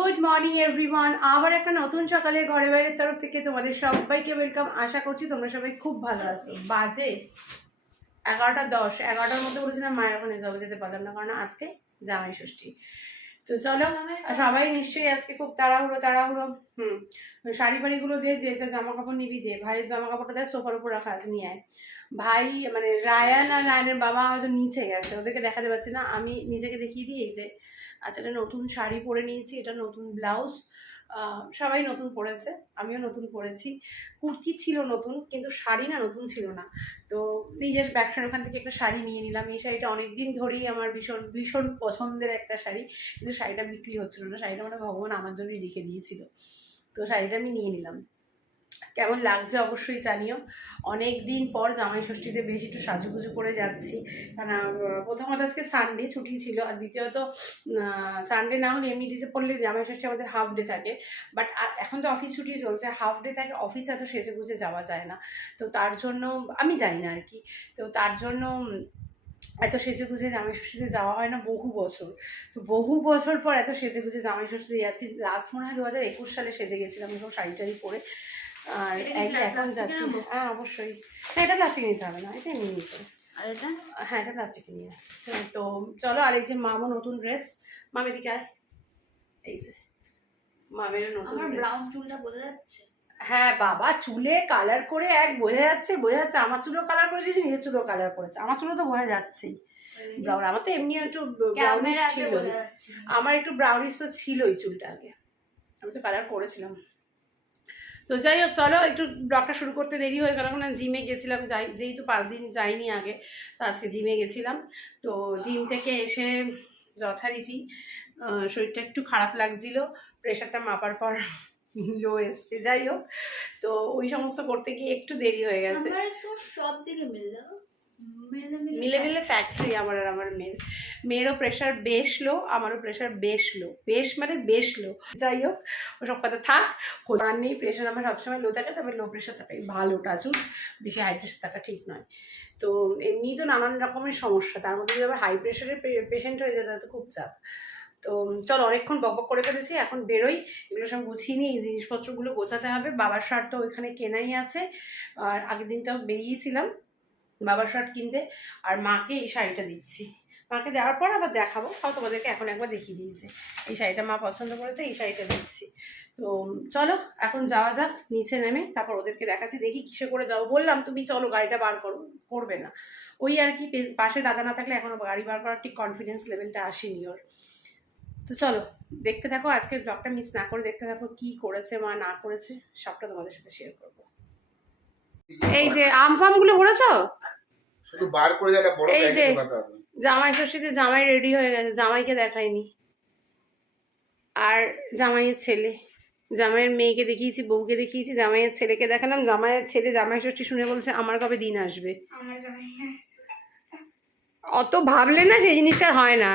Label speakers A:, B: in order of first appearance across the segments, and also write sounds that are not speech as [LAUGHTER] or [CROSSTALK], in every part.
A: Good morning everyone আবার একটা নতুন সকালে ঘরে বাইরের তরফ থেকে তোমাদের সবাইকে ওয়েলকাম আশা করছি তোমরা সবাই খুব ভালো আছো। বাজে এগারোটা দশ। এগারোটার মধ্যে বলেছিলাম, মায়ের ওখানে যাব, যেতে পারলাম না, কারণ আজকে জামাই ষষ্ঠী। তো চলো, সবাই নিশ্চয়ই আজকে খুব তাড়াহুড়ো তাড়াহুড়ো। হুম শাড়ি ফাড়িগুলো দিয়ে যে যা জামা কাপড় নিবি দিয়ে ভাইয়ের জামা কাপড়টা দেয় সোফার উপর রাখা আছে, নিয়ে আয়। ভাই মানে রায়ান আর রায়ানের বাবা হয়তো নিচে গেছে, ওদেরকে দেখাতে পারছি না। আমি নিজেকে দেখিয়ে দিই, এই যে আচ্ছা এটা নতুন শাড়ি পরে নিয়েছি, এটা নতুন ব্লাউজ সবাই নতুন পরেছে, আমিও নতুন পরেছি। কুর্তি ছিল নতুন, কিন্তু শাড়ি না নতুন ছিল না। তো নিজের ব্যবসার ওখান থেকে একটা শাড়ি নিয়ে নিলাম। এই শাড়িটা অনেক দিন ধরেই আমার ভীষণ ভীষণ পছন্দের একটা শাড়ি, কিন্তু শাড়িটা বিক্রি হচ্ছিল না। শাড়িটা মানে ভগবান আমার জন্যই রেখে দিয়েছিল। তো শাড়িটা আমি নিয়ে নিলাম। কেমন লাগছে অবশ্যই জানিও। অনেক দিন পর জামাই ষষ্ঠীতে বেশ একটু সাজুগুজু করে যাচ্ছি। কারণ প্রথমত আজকে সানডে ছুটি ছিল আর দ্বিতীয়ত সানডে না হলে এমনি ডেটে পড়লে জামাই ষষ্ঠী আমাদের হাফ ডে থাকে। বাট এখন তো অফিস ছুটি চলছে হাফ ডে থাকে অফিস এত সেজে গুজে যাওয়া যায় না। তো তার জন্য, আমি জানি না আর কি। তো তার জন্য এত সেজে গুজে জামাই ষষ্ঠীতে যাওয়া হয় না বহু বছর। তো বহু বছর পর এত সেজে গুজে জামাই ষষ্ঠীতে যাচ্ছি। লাস্ট মনে হয় দু হাজার একুশ সালে সেজে গেছিলাম এরকম শাড়ি টাড়ি পরে। আর এখন যাচ্ছি। হ্যাঁ অবশ্যই। হ্যাঁ এটা প্লাস্টিক নিতে হবে না এটা এমনি নিতে
B: আর এটা?
A: হ্যাঁ এটা প্লাস্টিক নিয়ে। হ্যাঁ, তো চলো আর এই যে মামও নতুন ড্রেস আয়। এই যে মামের নতুন।
B: ব্রাউন চুলটা বোঝা যাচ্ছে।
A: হ্যাঁ বাবা চুলে কালার করে এক বোঝা যাচ্ছে বোঝা যাচ্ছে আমার চুলও কালার করে দিয়েছি নিজের চুলও কালার করেছে। আমার চুলও তো বোঝা যাচ্ছেই। ব্রাউন আমার তো এমনি একটু ব্রাউনিশ ছিল। আমার একটু ব্রাউনিশ তো ছিলই চুলটা আগে। আমি তো কালার করেছিলাম। তো যাই হোক, চলো একটু ব্লগটা শুরু করতে দেরি হয়ে গেল। কারণ জিমে গেছিলাম, যাই, যেহেতু পাঁচ দিন যাইনি আগে, তো আজকে জিমে গেছিলাম। তো জিম থেকে এসে যথারীতি শরীরটা একটু খারাপ লাগছিল প্রেশারটা মাপার পর [LAUGHS] লো এসছে। যাই হোক, তো ওই সমস্ত করতে গিয়ে একটু দেরি হয়ে গেছে।
B: সব দিকে মিল মিলে
A: মিলে ফ্যাক্টরি আমার আর আমার মেয়ের। মেয়েরও প্রেশার বেশ লো আমারও প্রেশার বেশ লো বেশ মানে বেশ লো যাই হোক ওসব কথা থাক আর নেই প্রেশার আমার সবসময় লো থাকে, তবে লো প্রেশার থাকাই ভালো টাচুর বেশি হাই প্রেশার থাকা ঠিক নয়। তো এমনি তো নানান রকমের সমস্যা, তার মধ্যে যদি আবার হাই প্রেশারের পেশেন্ট হয়ে যায়, তাহলে তো খুব চাপ। তো চলো অনেকক্ষণ বকবক করে ফেলেছি, এখন বেরোই। এগুলো সব গুছিয়ে নিয়ে এই জিনিসপত্রগুলো গোছাতে হবে। বাবার শার্ট তো ওইখানে কেনাই আছে। আর আগের দিনটাও বেরিয়েছিলাম। বাবার শার্ট কিনতে, আর মাকে এই শাড়িটা দিচ্ছি। মাকে দেওয়ার পর আবার দেখাবো। তাও তোমাদেরকে এখন একবার দেখিয়ে দিয়েছে। এই শাড়িটা মা পছন্দ করেছে, এই শাড়িটা দিচ্ছি। তো চলো, এখন যাওয়া যাক, নিচে নেমে তারপর ওদেরকে দেখাচ্ছি। দেখি কিসে করে যাব। বললাম, তুমি চলো, গাড়িটা বার করো, করবে না। ওই আর কি পাশে দাদা না থাকলে এখনও গাড়ি বার করার ঠিক কনফিডেন্স লেভেলটা আসেনি ওর। তো চলো, দেখতে থাকো, আজকের ব্লগটা মিস না করে দেখতে থাকো কি করেছে মা, না করেছে, সবটা তোমাদের সাথে শেয়ার করব। এই যে আম ফামগুলো ভরেছো?
C: শুধু বার করে যাটা বড়
A: এই যে- জামাই ষষ্ঠীতে জামাই রেডি হয়ে গেছে জামাইকে দেখায়নি আর জামাইয়ের ছেলে জামাইয়ের মেয়েকে দেখিয়েছি বউকে দেখিয়েছি জামাইয়ের ছেলেকে দেখালাম জামাইয়ের ছেলে জামাই ষষ্ঠী শুনে বলছে আমার কবে দিন আসবে?
B: আমার জামাই হ্যাঁ।
A: অত ভাবলে না সেই জিনিসটা হয় না।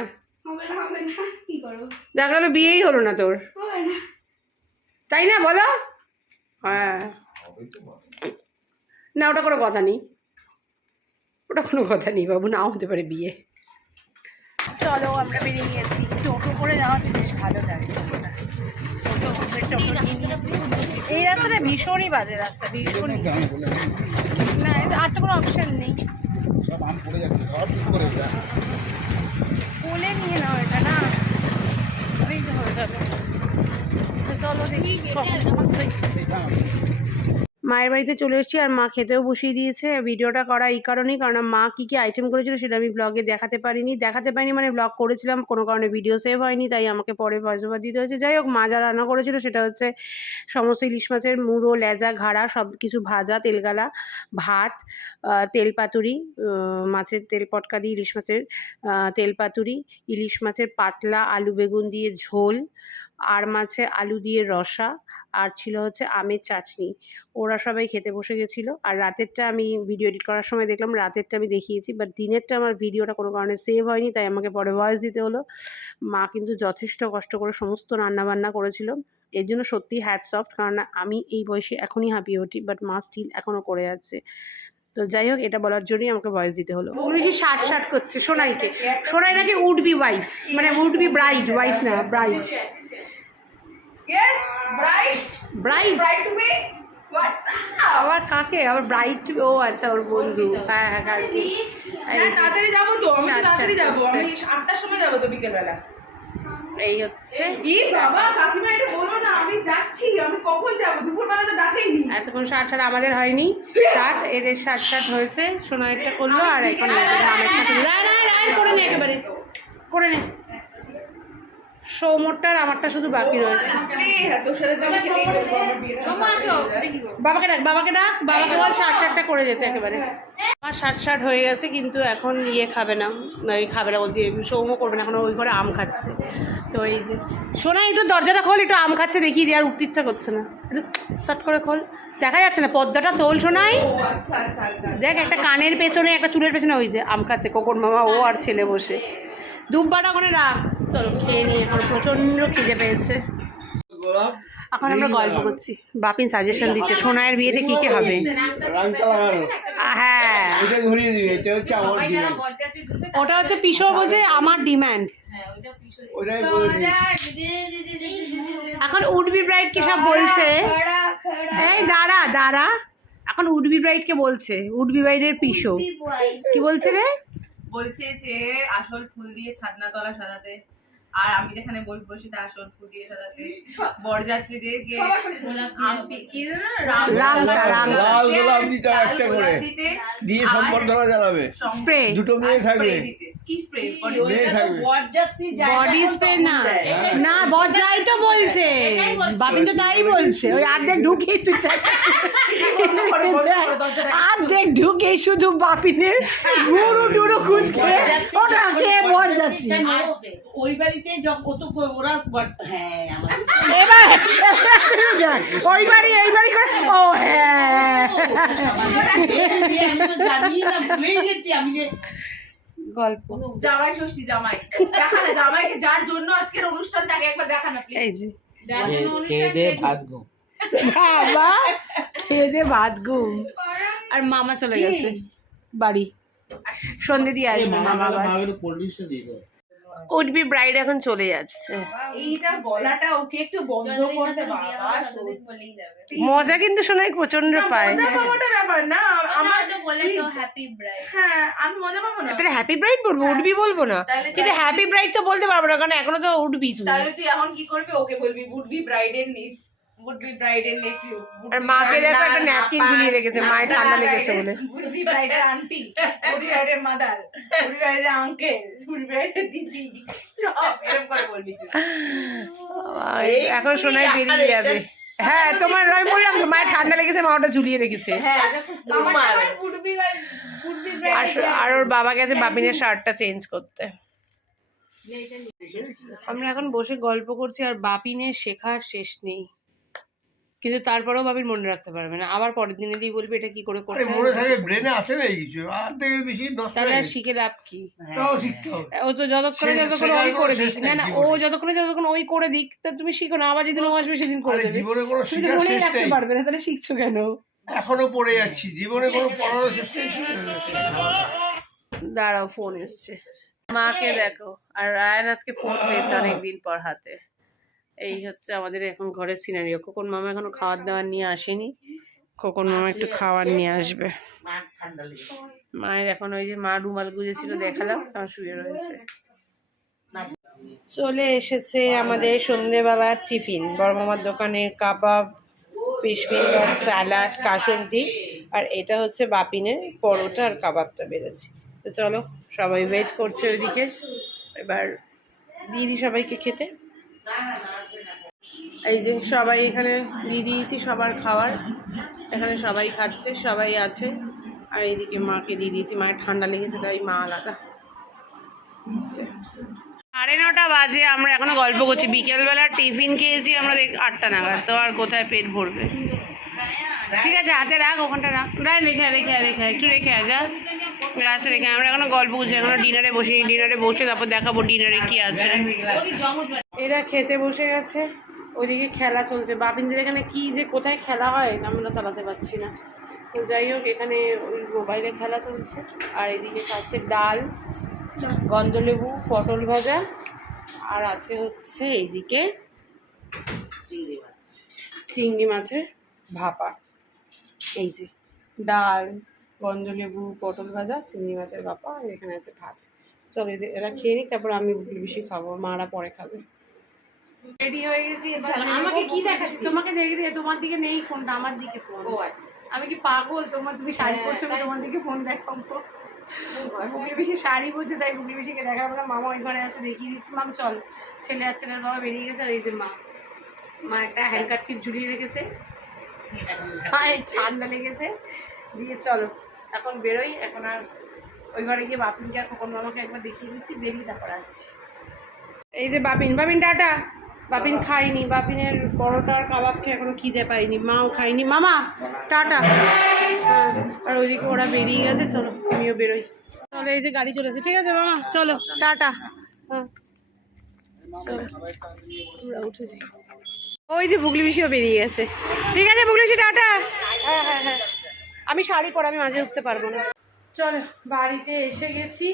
B: হবে না হবে না কি করব?
A: দেখা গেলো বিয়েই হলো না তোর। তাই না বলো? হ্যাঁ। না ওটা কোনো কথা নেই। ওটা কোনো কথা নেই বাবু নাও হতে পারে বিয়ে। চলো আমরা বেরিয়ে নিয়েছি টোটো করে যাওয়াতে বেশ ভালো লাগে। এই রাস্তাটা ভীষণই বাজে রাস্তা ভীষণই না এটা আর তো কোনো অপশান নেই। কোলে নিয়ে নাও এটা না? হয়ে যাবে। চলো দেখি কখন পৌঁছাই।
C: এই থাম।
A: মায়ের বাড়িতে চলে এসেছি আর মা খেতেও বসিয়ে দিয়েছে। ভিডিওটা করা এই কারণেই, কারণ মা কী কী আইটেম করেছিল সেটা আমি ব্লগে দেখাতে পারিনি। দেখাতে পারিনি মানে ব্লগ করেছিলাম, কোনো কারণে ভিডিও সেভ হয়নি, তাই আমাকে পরে ওভার দিতে হয়েছে। যাই হোক, মা যা রান্না করেছিল সেটা হচ্ছে সমস্ত ইলিশ মাছের মুড়ো, লেজা, ঘাড়া সব কিছু ভাজা, তেলগালা, ভাত তেল পাতুরি মাছের তেল পটকা দিয়ে ইলিশ মাছের তেল পাতুরি ইলিশ মাছের পাতলা আলু বেগুন দিয়ে ঝোল, আর মাছের আলু দিয়ে রসা আর ছিল হচ্ছে আমের চাটনি। ওরা সবাই খেতে বসে গেছিল। আর রাতেরটা আমি ভিডিও এডিট করার সময় দেখলাম রাতেরটা আমি দেখিয়েছি বাট দিনেরটা আমার ভিডিওটা কোনো কারণে সেভ হয়নি তাই আমাকে পরে ভয়েস দিতে হলো। মা কিন্তু যথেষ্ট কষ্ট করে সমস্ত রান্না বান্না করেছিল। এর জন্য সত্যি হ্যাট সফট কারণ আমি এই বয়সে এখনই হাঁপিয়ে উঠি বাট মা স্টিল এখনও করে যাচ্ছে তো যাই হোক এটা বলার জন্যই আমাকে ভয়েস দিতে হলো। বলেছি ষাট ষাট করছে সোনাইকে। সোনাই নাকি উড বি ওয়াইফ মানে উড বি ব্রাইড ওয়াইফ না ব্রাইড ব্রাইট? আবার কাকে? আবার ব্রাইট ও আচ্ছা ওর বন্ধু। হ্যাঁ হ্যাঁ
D: তাড়াতাড়ি যাব তো আমি তাড়াতাড়ি যাব।
A: হচ্ছে।
D: আমি আটটার সময় যাব তো বিকেলবেলা।
A: এই হচ্ছে।
D: ই বাবা কাকিমা এটা বলো না আমি যাচ্ছি আমি কখন যাব? দুপুরবেলা তো ডাকেইনি।
A: এতক্ষণ ষাট ষাট আমাদের হয়নি। ষাট এদের ষাট ষাট হয়েছে। সোনাইটা করল আর এখন সাথে। রায় রায় রায় করে নে একেবারে। করে নে। সৌমরটা আর আমারটা শুধু বাকি রয়েছে। বাবাকে ডাক বাবাকে ডাক বাবাকে বল ষাট ষাটটা করে যেতে একেবারে। আমার ষাট ষাট হয়ে গেছে কিন্তু এখন ইয়ে খাবে না। এই খাবে না বলছি সৌম করবে না এখন ওই করে আম খাচ্ছে। তো এই যে শোনা একটু দরজাটা খোল একটু আম খাচ্ছে দেখিয়ে দিয়ে আর উঠতে ইচ্ছা করছে না। একটু সাট করে খোল। দেখা যাচ্ছে না পদ্মাটা তোল শোনাই
D: আচ্ছা আচ্ছা আচ্ছা।
A: দেখ একটা কানের পেছনে একটা চুলের পেছনে ওই যে আম খাচ্ছে কোকর মামা ও আর ছেলে বসে। দুব্বাটা ওখানে রাখ। চলো খেয়ে নিই এখন প্রচণ্ড খিদে পেয়েছে। এখন আমরা গল্প করছি। বাপিন সাজেশন দিচ্ছে সোনায়ের বিয়েতে কি কি হবে? হ্যাঁ। ওটা হচ্ছে পিসো বলছে আমার ডিমান্ড
E: ওটাই বলে দিই
A: এখন উডবি ব্রাইড কি সব বলছে? এই দাঁড়া দাঁড়া। এখন উডবি ব্রাইডকে বলছে উডবি ব্রাইডের পিসো। কি বলছে রে?
D: বলছে যে আসল ফুল দিয়ে ছাদনা তলা সাজাতে। আর আমি যেখানে আসল ফুল দিয়ে সাজাতে বরযাত্রীদেরকে আংটি কি রাম
A: রাংটা, রাংটা।
E: লাল গোলাপ দিতে একটা করে। দিয়ে সম্বর্ধনা জানাবে।
A: স্প্রে।
E: দুটো মেয়ে থাকবে।
D: কি স্প্রে?
E: মেয়ে থাকবে।
A: বডি স্প্রে না। না বজাই তো বলছে। বাপিন তো তাই বলছে। ওই অর্ধেক ঢুকে তুই তাই- ঢুকে শুধু বাপিনের গুরু টুরু খুঁজকে ওটা কে বল যাচ্ছি।
F: ওই বাড়িতে যখন তো ওরা হ্যাঁ
A: এবার ওই বাড়ি এই বাড়ি করে ও হ্যাঁ।
F: আমি তো জানি না ভুলে গেছি আমি যে
A: গল্প।
D: জামাই ষষ্ঠী জামাই। দেখা না জামাইকে যার জন্য আজকের অনুষ্ঠান তাকে একবার দেখা না প্লিজ
C: খেয়ে দে ভাত ঘুম।
A: বাবা খেয়ে দে ভাত ঘুম। আর মামা চলে গেছে। বাড়ি। সন্ধে দিয়ে আসবে মামা উঠবি ব্রাইড এখন চলে যাচ্ছে।
D: এইটা গলাটা ওকে একটু বন্ধ করতে বাবা
A: মজা কিন্তু শোনাই প্রচণ্ড পায়।
D: মজা ব্যাপার না। আমার
B: হ্যাপি ব্রাইড
D: হ্যাঁ আমি মজা পাবো না।
A: তাহলে হ্যাপি ব্রাইড বলব উঠবি বলব না। কিন্তু হ্যাপি ব্রাইড তো বলতে পারব না কারণ এখনও তো উঠবি তুই
D: তাহলে তুই এখন কি করবি? ওকে বলবি উড বি ব্রাইডের নিস। ব্রাইডের নেফিউ
A: আর মাকে দেখো একটা ন্যাপকিন ঝুলিয়ে রেখেছে মায়ের ঠান্ডা লেগেছে বলে।
D: আন্টি বি ব্রাইডের মাদার উড বি ব্রাইডের আঙ্কেল উড বি ব্রাইডের দিদি সব এরকম করে বলবি তুই।
A: এখন সোনাই বেরিয়ে যাবে। হ্যাঁ তোমার আমি বললাম তো মায়ের ঠান্ডা লেগেছে মা ওটা ঝুলিয়ে রেখেছে। আর আর ওর বাবা গেছে বাপিনের শার্টটা চেঞ্জ করতে। আমরা এখন বসে গল্প করছি আর বাপিনের শেখার শেষ নেই। কিন্তু তারপরেও বাপির মনে রাখতে পারবে না। আবার পরের দিনে দিয়ে বলবে এটা কি করে করতে
E: মনে থাকে ব্রেনে আছে না এই কিছু? আর থেকে বেশি
A: তাহলে আর শিখে লাভ কি?
E: তাও শিখতে হবে।
A: ও তো যতক্ষণে যতক্ষণ ওই করে দিক। না না ও। যতক্ষণে যতক্ষণ ওই করে দিক তা তুমি শিখো না আবার যেদিন ও আসবে সেদিন করে দেবে।
E: জীবনে কোনো
A: তুমি তো
E: শিখার
A: মনেই রাখতে পারবে না তাহলে শিখছো কেন?
E: এখনও পড়ে যাচ্ছি জীবনে কোনো শেষ নেই।
A: দাঁড়াও ফোন এসছে। মাকে দেখো। আর রায়ান আজকে ফোন পেয়েছে অনেকদিন পর হাতে। এই হচ্ছে আমাদের এখন ঘরের সিনারিও খোকন মামা এখনও খাবার দাবার নিয়ে আসেনি। খোকন মামা একটু খাবার নিয়ে আসবে। মায়ের এখন ওই যে মা রুমাল গুজেছিল দেখালাম আর শুয়ে রয়েছে। চলে এসেছে আমাদের সন্ধেবেলার টিফিন। বড় মামার দোকানে কাবাব ফিঙ্গার স্যালাড কাসন্তি আর এটা হচ্ছে বাপিনের পরোটা আর কাবাবটা বেড়েছে। তো চলো সবাই ওয়েট করছে ওইদিকে। এবার দিয়ে দিই সবাইকে খেতে। এই যে সবাই এখানে দিয়ে দিয়েছি সবার খাবার। এখানে সবাই খাচ্ছে, সবাই আছে। আর এইদিকে মাকে দিয়ে দিয়েছি, মায়ের ঠান্ডা লেগেছে, তাই মা আলাদা। আচ্ছা। সাড়ে নটা বাজে, আমরা এখনও গল্প করছি। বিকেলবেলা টিফিন খেয়েছি আমরা দেখ- আটটা নাগাদ। তো আর কোথায় পেট ভরবে? ঠিক আছে, হাতে রাখ, ওখানটা রাখ। রাখ, রেখে রেখে রেখে একটু রেখে যা। গ্লাসে রেখে আমরা এখনও গল্প করছি, এখনও ডিনারে বসে ডিনারে বসে তারপর দেখাবো ডিনারে কি আছে। এরা খেতে বসে গেছে, ওইদিকে খেলা চলছে। বাপিনদের এখানে কি যে কোথায় খেলা হয় আমরা চালাতে পারছি না। তো যাই হোক, এখানে ওই মোবাইলে খেলা চলছে। আর এদিকে খাচ্ছে ডাল, গন্ধলেবু, পটল ভাজা, আর আছে হচ্ছে এইদিকে চিংড়ি মাছের ভাপা। এই যে ডাল, গন্ধলেবু, পটল ভাজা, চিংড়ি মাছের ভাপা, আর এখানে আছে ভাত। চলো এরা খেয়ে নিক, তারপর আমি বেশি খাব, মারা পরে খাবে। রেডি হয়ে গেছি
F: আমাকে কি দেখাচ্ছিস?
A: তোমাকে দেখে দিয়ে তোমার দিকে নেই ফোনটা আমার দিকে ফোন
F: ও আচ্ছা
A: আমি কি পাগল? তোমার তুমি শাড়ি
F: হ্যাঁ,
A: পরছো তোমার দিকে ফোন দেখাবো। বেশি শাড়ি পরছে তাই বুকলি বেশিকে দেখাবো না। মামা ওই ঘরে আছে দেখিয়ে দিচ্ছি। মাম চল। ছেলে আর ছেলের বাবা বেরিয়ে গেছে আর এই যে মা। মা একটা হ্যান্ডকার চিপ ঝুলিয়ে রেখেছে। ঠান্ডা লেগেছে। দিয়ে চলো এখন বেরোই। এখন আর ওই ঘরে গিয়ে বাপিনকে আর খোকন মামাকে একবার দেখিয়ে দিচ্ছি। বেরিয়ে তারপর আসছি। এই যে বাপিন বাপিন টাটা। বাপিন খাইনি বাপিনের আর কাবাব খেয়ে এখনও খিদে পাইনি মাও খাইনি মামা, টাটা। হ্যাঁ আর ওইদিকে ওরা বেরিয়ে গেছে, চলো, আমিও বেরোই। চলো, এই যে গাড়ি চলেছে, ঠিক আছে মামা? চলো, টাটা। হ্যাঁ ওই যে বুগলি বিশিও বেরিয়ে গেছে। ঠিক আছে বুগলি বিশি টাটা। হ্যাঁ হ্যাঁ হ্যাঁ। আমি শাড়ি পরে, আমি মাঝে উঠতে পারব না। চলো, বাড়িতে এসে গেছি।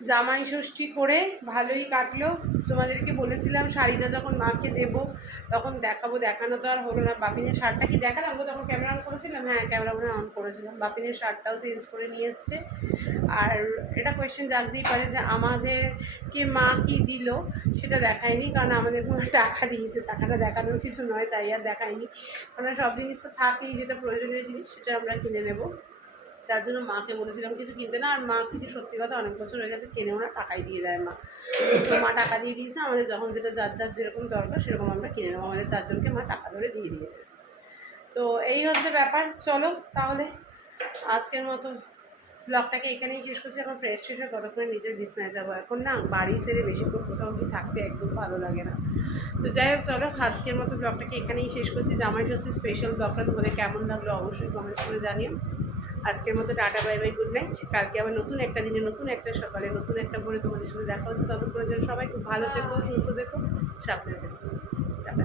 A: জামাই ষষ্ঠী করে ভালোই কাটলো। তোমাদেরকে বলেছিলাম, শাড়িটা যখন মাকে দেবো, তখন দেখাবো। দেখানো তো আর হলো না। বাপিনের শার্টটা কি দেখালাম তখন ক্যামেরা অন করেছিলাম? হ্যাঁ ক্যামেরা মনে অন করেছিলাম। বাপিনের শার্টটাও চেঞ্জ করে নিয়ে এসছে। আর এটা কোয়েশ্চেন জাগতেই পারে যে আমাদেরকে মা কি দিল? সেটা দেখায়নি, কারণ আমাদের কোনো টাকা দিয়েছে। টাকাটা দেখানোর কিছু নয়, তাই আর দেখায়নি। কারণ সব জিনিস তো থাকেই, যেটা প্রয়োজনীয় জিনিস, সেটা আমরা কিনে নেব। তার জন্য মাকে বলেছিলাম, কিছু কিনতে না? আর মা কিছু সত্যি কথা অনেক বছর হয়ে গেছে, কিনেও না টাকাই দিয়ে দেয় মা। তো মা টাকা দিয়ে দিয়েছে, আমাদের যখন যেটা যার যার যেরকম দরকার সেরকম আমরা কিনে নেব। আমাদের চারজনকে মা টাকা ধরে দিয়ে দিয়েছে। তো এই হচ্ছে ব্যাপার। চলো তাহলে আজকের মতো ব্লগটাকে এখানেই শেষ করছি। এখন ফ্রেশ শেষ হয়ে ততক্ষণে নিজের বিছনায় যাব। এখন না বাড়ি ছেড়ে বেশিক্ষণ কোথাও কি থাকতে একদম ভালো লাগে না। তো যাই হোক, চলো আজকের মতো ব্লগটাকে এখানেই শেষ করছি। জামাই ষষ্ঠী স্পেশাল ব্লগটা তোমাদের কেমন লাগল অবশ্যই কমেন্টস করে জানিও। আজকের মতো tata, bye bye good night কালকে আবার নতুন একটা দিনে, নতুন একটা সকালে, নতুন একটা ভোরে তোমাদের সঙ্গে দেখা হচ্ছে। ততক্ষণের জন্য সবাই খুব ভালো থেকো, সুস্থ থেকো, সাবধানে থেকো। টাটা।